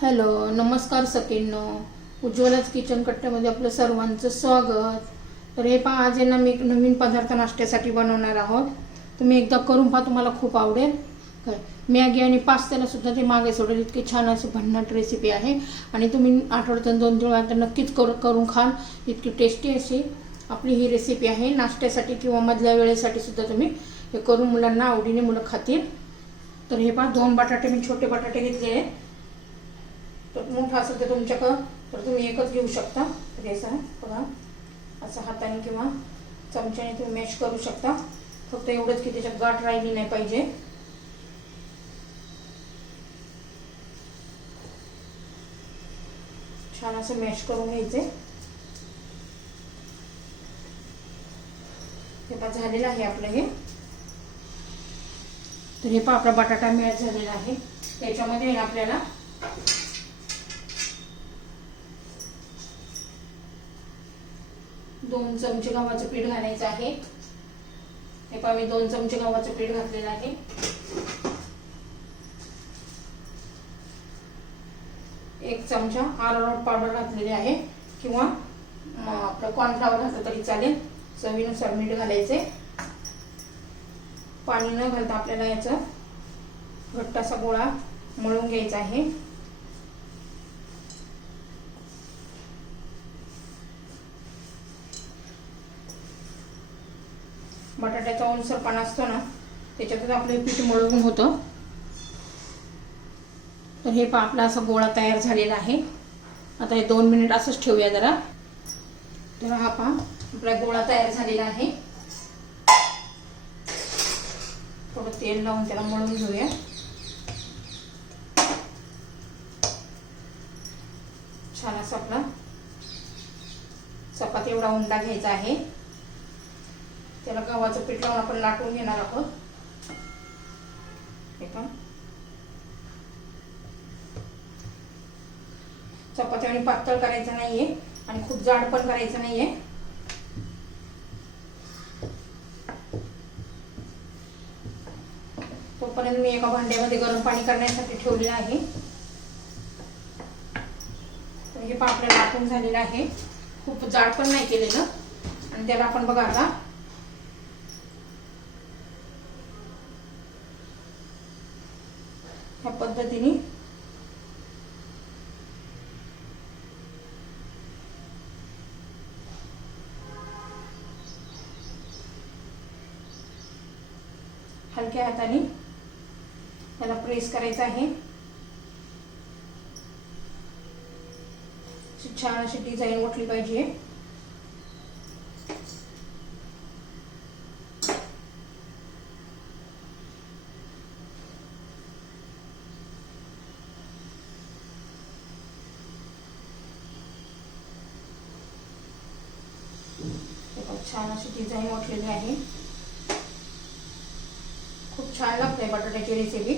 Hello नमस्कार सखींनो. उज्ज्वलाच kitchen कट्ट्यामध्ये आपलं सर्वांचं स्वागत. तर हे पहा आज ना मी एक नवीन पदार्थ नाश्त्यासाठी बनवणार आहोत. तुम्ही एकदा करून पहा तुम्हाला खूप आवडेल. काय मॅगी आणि पास्त्याला सुद्धा ते मागे सोडेल इतकी छान अशी भन्नाट रेसिपी आहे. आणि तुम्ही आठवड्यातून दोन तीन वेळा तर नक्कीच करू करून खाल. इतकी टेस्टी अशी आपली ही रेसिपी आहे. नाश्त्यासाठी किंवा मधल्या वेळेसाठी सुद्धा तुम्ही हे करून मुलांना आवडीने मुलं खातील. तर हे पहा दोन बटाटे मी छोटे बटाटे घेतले आहेत. मोठा असेल तर तुमच्याकडं तर तुम्ही एकच घेऊ शकता. तर असं बघा. असं हाताने किंवा चमच्याने तुम्ही मॅश करू शकता. फक्त एवढंच की त्याच्यात गाठ राहिली नाही पाहिजे. छान असं मॅश करून घ्यायचे. हे पहा झालेलं आहे आपलं हे. तर हे पहा आपला बटाटा मॅश झालेला आहे. त्याच्यामध्ये आपल्याला दोन चमचे गव्हाचं पीठ घालायचं आहे. हे पहा मी दोन चमचे गव्हाचं पीठ घातलेलं आहे. एक चमचा आरारोट पावडर घातलेली आहे. किंवा आपलं कॉर्नफ्लावर घातलं तरी चालेल. चवीनुसार मीठ घालायचे पाणी न घालता आपल्याला याचं घट्ट असा गोळा मळून घ्यायचा आहे. बटाट्याचा ओलसरपणा असतो ना त्याच्यातच आपलं पीठ मळून होतं. तर हे पा आपला असा गोळा तयार झालेला आहे. आता हे दोन मिनिट असंच ठेवूया जरा. तर हा पहा आपला गोळा तयार झालेला आहे. थोडं तेल लावून त्याला मळून घेऊया. छान असा आपला चपाती एवढा उंडा घ्यायचा आहे. त्याला गव्हाचं पीठ लावून आपण लाटून घेणार आहोत. हे पण. चपाती आणि पातळ करायचं नाहीये आणि खूप जाड पण करायचं नाहीये. तोपर्यंत मी एका भांड्यामध्ये गरम पाणी करण्यासाठी ठेवलेलं आहे. हे पापड लाटून झालेलं आहे. खूप जाड पण नाही केलेलं. आणि त्याला आपण बघा आता ह्या पद्धतीने हलक्या हाताने त्याला प्रेस करायचं आहे. छान अशी डिझाईन उठली पाहिजे हे बघ, छान अशी डिझाईन उठलेली आहे. खूप छान लागते बटाट्याची रेसिपी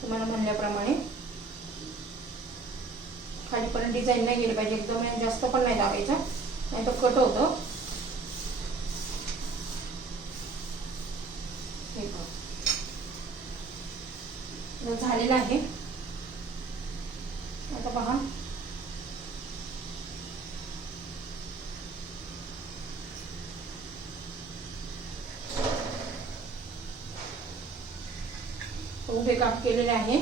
तुम्हाला म्हणल्याप्रमाणे. खालीपर्यंत डिझाईन नाही गेली पाहिजे. एकदम जास्त पण नाही दाबायचा. नाही तर कट होतं. हे झालेलं आहे आता पहा उभे काप केलेले आहे.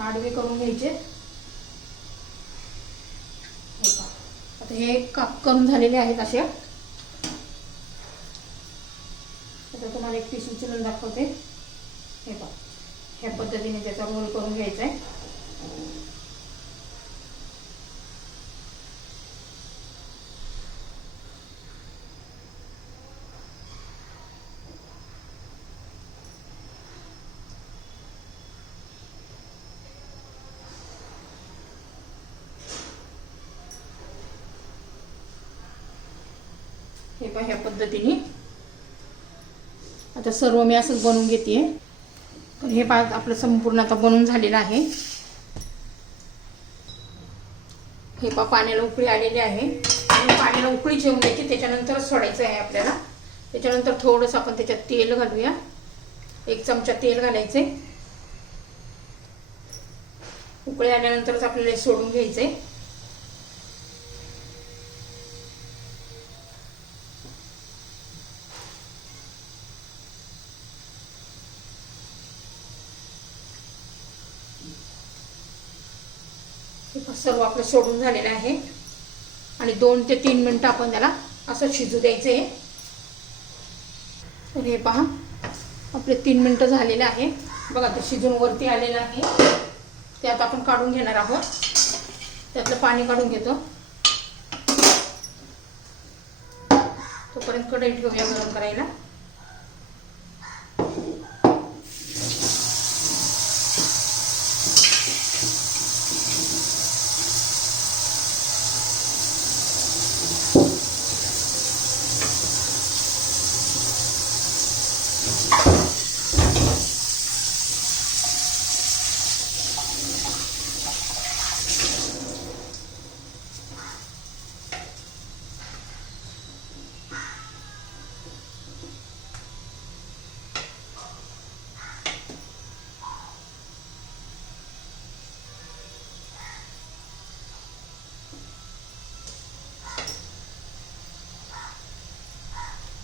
आडवे करून घ्यायचे. हे पहा. आता हे काप करून झालेले आहेत असे. आता तुम्हाला एक पीस उचलून दाखवते. हे पहा. ह्या पद्धतीने त्याचा रोल करून घ्यायचा आहे. हे पहा ह्या पद्धतीने. आता सर्व मी असंच बनवून घेते तर हे पहा आपलं संपूर्ण आता बनवून झालेलं आहे. हे पहा पाण्याला उकळी आलेली आहे. आणि पाण्याला उकळी जेवून द्यायची त्याच्यानंतरच सोडायचं आहे आपल्याला. त्याच्यानंतर थोडंसं आपण त्याच्यात तेल घालूया. एक चमचा तेल घालायचे. उकळी आल्यानंतरच आपल्याला सोडून घ्यायचं आहे सर्व आपलं सोडून झालेलं आहे. आणि दोन ते तीन मिनटं आपण त्याला असं शिजू द्यायचं आहे तर हे पहा आपले तीन मिनटं झालेले आहे. बघा ते शिजून वरती आलेलं आहे. ते आता आपण काढून घेणार आहोत. त्यातलं पाणी काढून घेतो. तोपर्यंत कढई ठेवूया गरम करायला.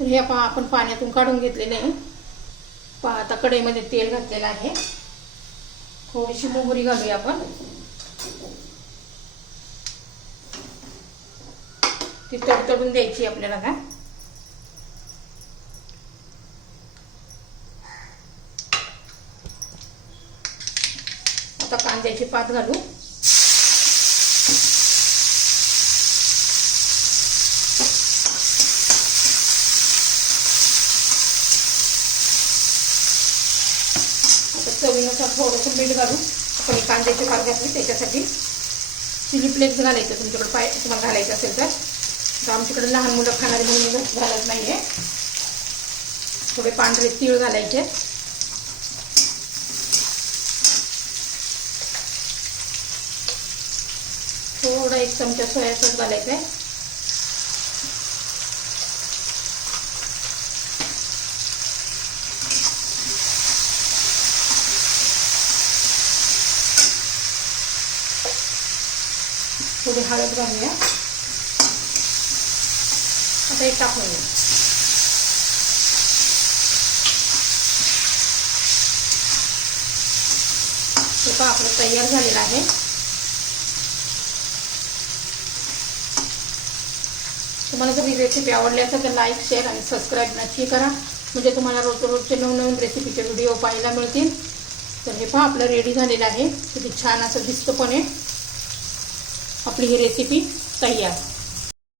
हे पहा आपण पाण्यातून काढून घेतलेले आहे पा आता कढईमध्ये तेल घातलेलं आहे. थोडीशी मोहरी घालूया आपण. ती तडतडून द्यायची आपल्याला का आता कांद्याची पात घालू. तर चवीनुसार थोडंसं मीठ घालू आपण कांद्याचे कांद्याची पात घातली त्याच्यासाठी चिली फ्लेक्स घालायचं. तुमच्याकडे पाय तुम्हाला घालायचं असेल तर. तर आमच्याकडे लहान मुलं खाणारी म्हणून घालत नाही आहे थोडे पांढरे तीळ घालायचे. थोडा एक चमचा सोया सॉस घालायचा आहे थोडी हळद घालूया. आता एक टाकून घेऊ. हे पहा आपलं तयार झालेलं आहे. तुम्हाला जर ही रेसिपी आवडली असेल तर लाईक शेअर आणि सबस्क्राईब नक्की करा. म्हणजे तुम्हाला रोज रोजचे नवनवीन रेसिपीचे व्हिडिओ पाहायला मिळतील. तर हे पहा आपलं रेडी झालेलं आहे. किती छान असं दिसतं पण आहे. आपली ही रेसिपी तयार.